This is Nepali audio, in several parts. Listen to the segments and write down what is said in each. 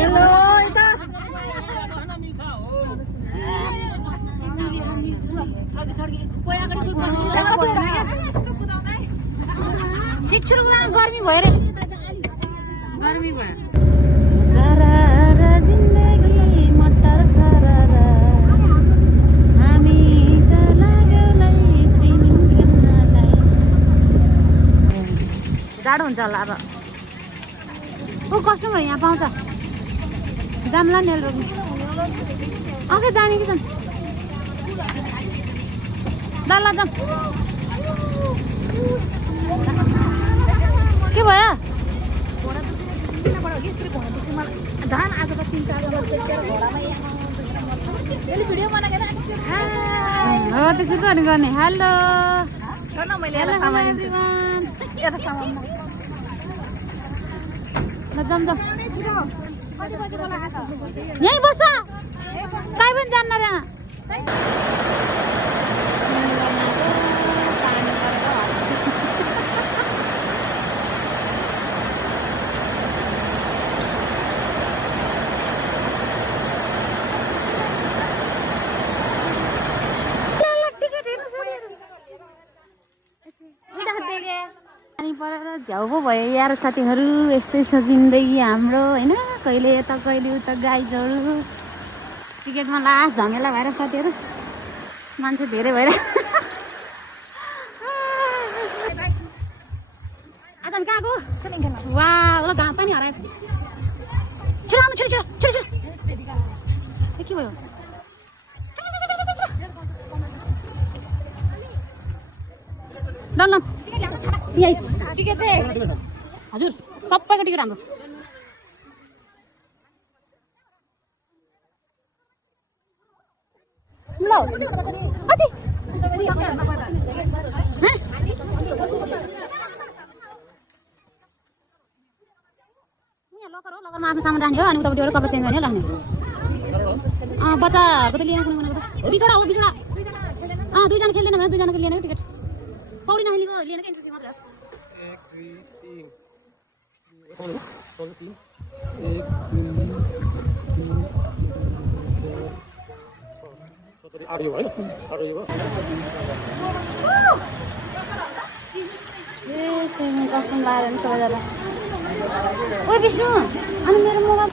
हेलो यता गर्मी भएर गर्मी भयो जाडो हुन्छ होला अब को कस्टमर यहाँ पाउँछ जाम्ला नि रोक्नु अघि जाने कि जाम ल जाम के भयो धान आज त 3-4 हो त्यसै त अनि गर्ने हेलो जाम यहीँ बस्छ काहीँ पनि जान्न रे झ्याउ पो भयो यार साथीहरू यस्तै छ जिन्दगी हाम्रो होइन कहिले यता कहिले उता गाई जोडु टिकटमा लास्ट झमेला भएर साथीहरू मान्छे धेरै भएर आज हामी कहाँ गयो वा ल घाम पनि हरायो छिटो आउनु छिटो के भयो ल यही टिकट दे हजुर सबैको टिकट हाम्रो ल कति लकरमा आफ्नो सामान राख्ने हो अनि उतापट्टि कपडा चेन्ज गर्ने राख्ने बच्चाहरूको त लिएन कुनै बिछोडा हो बिछोडा दुईजना खेल्दैन भने दुईजनाको लिएन टिकट पौडी नखेलेको लिएन कि मात्र ओ विष्णु अनि मेरो मोबाइल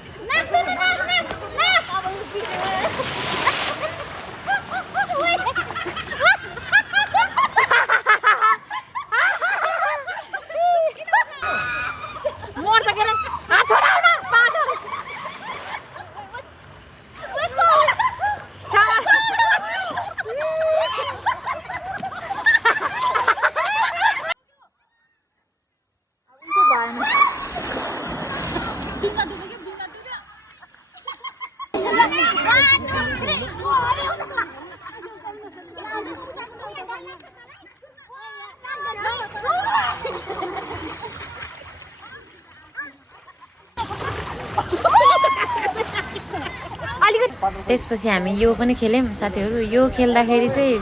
त्यसपछि हामी यो पनि खेल्यौँ साथीहरू यो खेल्दाखेरि चाहिँ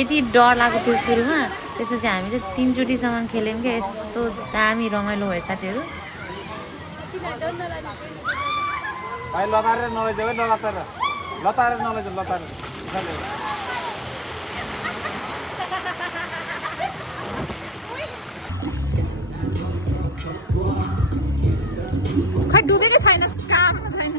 यति डर लागेको थियो सुरुमा त्यसपछि हामी चाहिँ 3 चोटिसम्म खेल्यौँ क्या यस्तो दामी रमाइलो भयो साथीहरू खै डुबेकै छैन काम छैन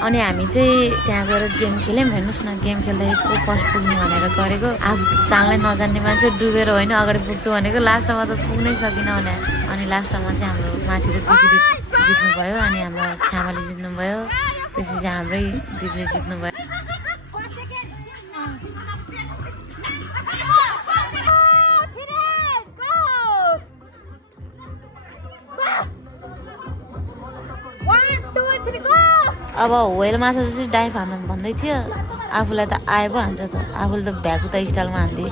अनि हामी चाहिँ त्यहाँ गएर गेम खेल्यौँ हेर्नुहोस् न गेम खेल्दाखेरि को फर्स्ट पुग्ने भनेर गरेको आफू चाल्नै नजान्ने मान्छे डुबेर होइन अगाडि पुग्छु भनेको लास्टमा त पुग्नै सकिनँ भने अनि लास्टमा चाहिँ हाम्रो माथिको दिदीले जित्नुभयो अनि हाम्रो छामाले जित्नुभयो त्यसपछि हाम्रै दिदीले जित्नुभयो अब व्हेल माछा जस्तै डाइभ हान्नु भन्दै थियो आफूलाई त आए पो हान्छ त आफूले त भ्याकुता स्टाइलमा हान्थे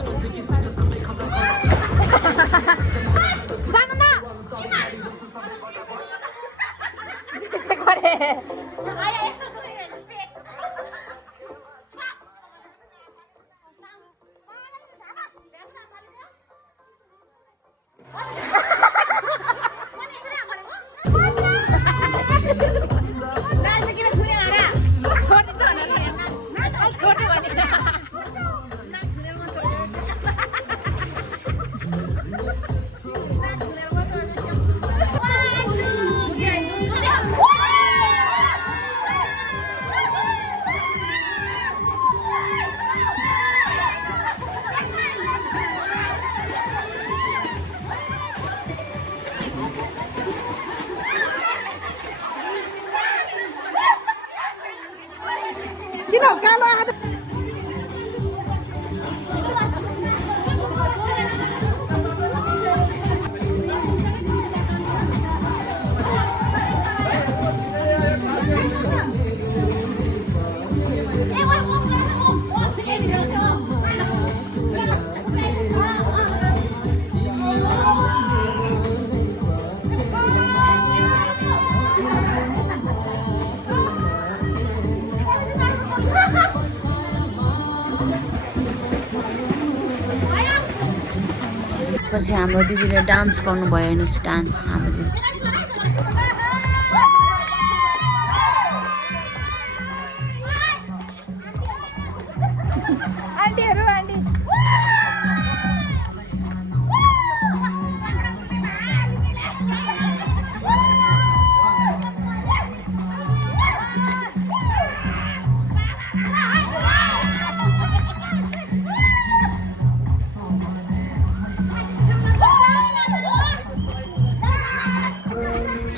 पछि हाम्रो दिदीले डान्स गर्नुभयो हेर्नुहोस् डान्स हाम्रो दिदी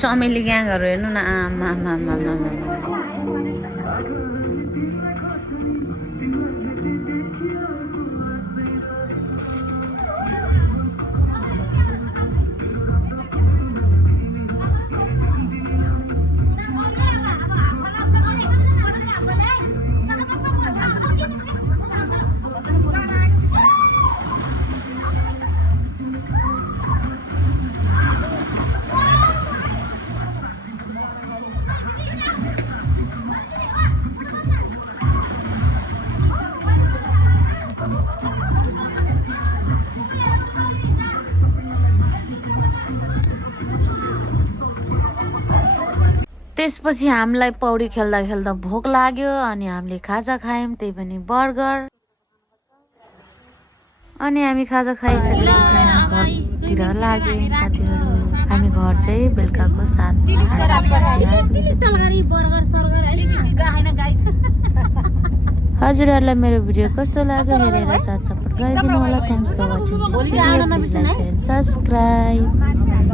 चमेली ग्याङहरू हेर्नु न आमा त्यसपछि हामीलाई पौडी खेल्दा खेल्दा भोक लाग्यो अनि हामीले खाजा खायौँ त्यही पनि बर्गर अनि हामी खाजा खाइसकेपछि हामी घरतिर लाग्यौँ साथीहरू हामी घर चाहिँ बेलुकाको 7:30 हजुरहरूलाई मेरो भिडियो कस्तो लाग्यो हेरेर साथ सपोर्ट गरिदिनु होला thanks for watching this video please like and subscribe